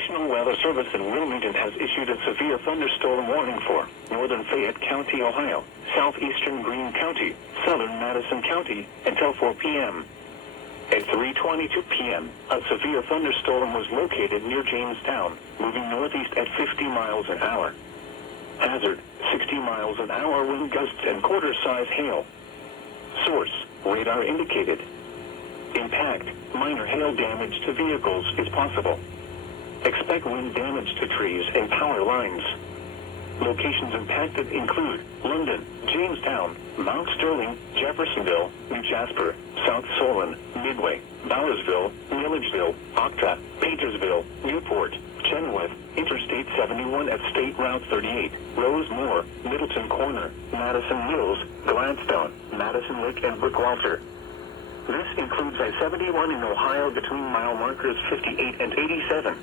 National Weather Service in Wilmington has issued a severe thunderstorm warning for northern Fayette County, Ohio, southeastern Greene County, southern Madison County, until 4 p.m. At 3:22 p.m., a severe thunderstorm was located near Jamestown, moving northeast at 50 miles an hour. Hazard, 60 miles an hour wind gusts and quarter-size hail. Source, radar indicated. Impact, minor hail damage to vehicles is possible. Expect wind damage to trees and power lines. Locations impacted include London, Jamestown, Mount Sterling, Jeffersonville, New Jasper, South Solon, Midway, Bowersville, Milledgeville, Octa, Paintersville, Newport, Chenoweth, Interstate 71 at State Route 38, Rosemore, Middleton Corner, Madison Mills, Gladstone, Madison Lake, and Brookwalter. This includes I-71 in Ohio between mile markers 58 and 87.